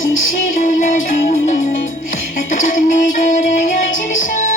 কিসের লাগিয়া এত যত্নে গড়াই আছেন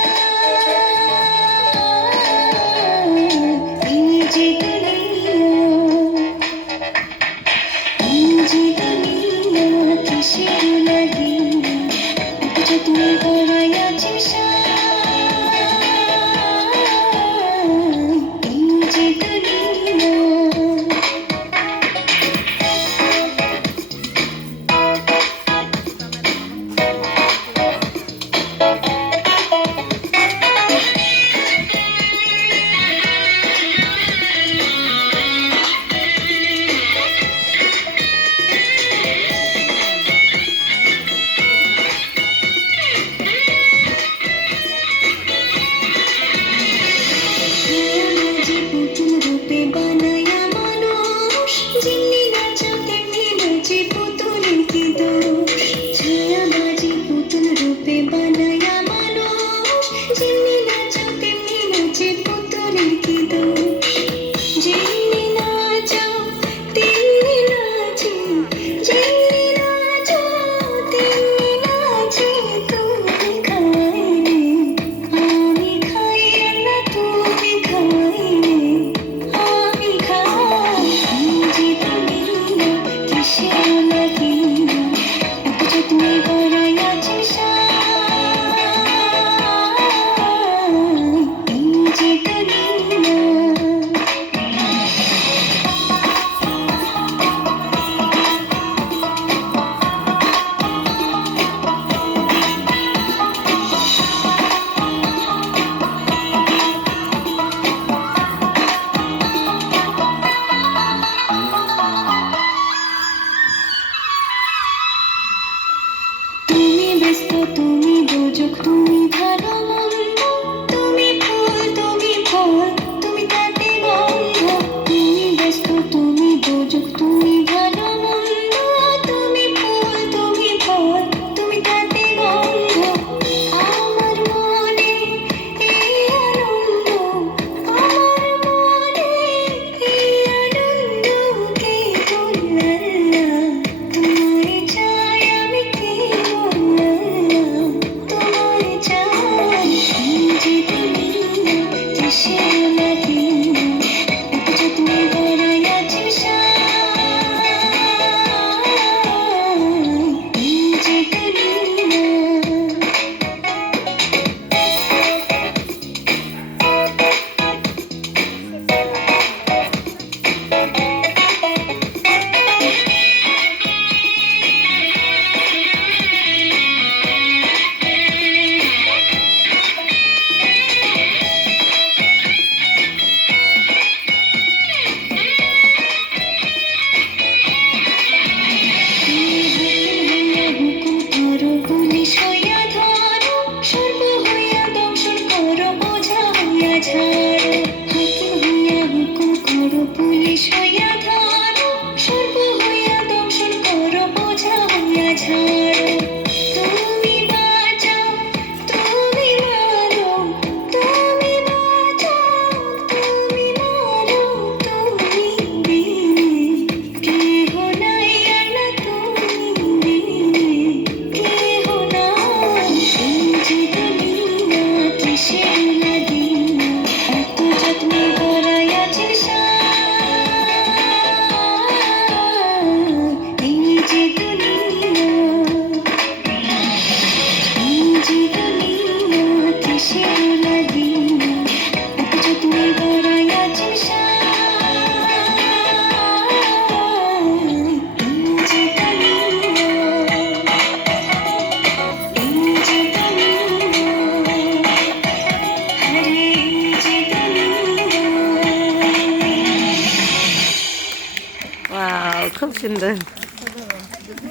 성신들.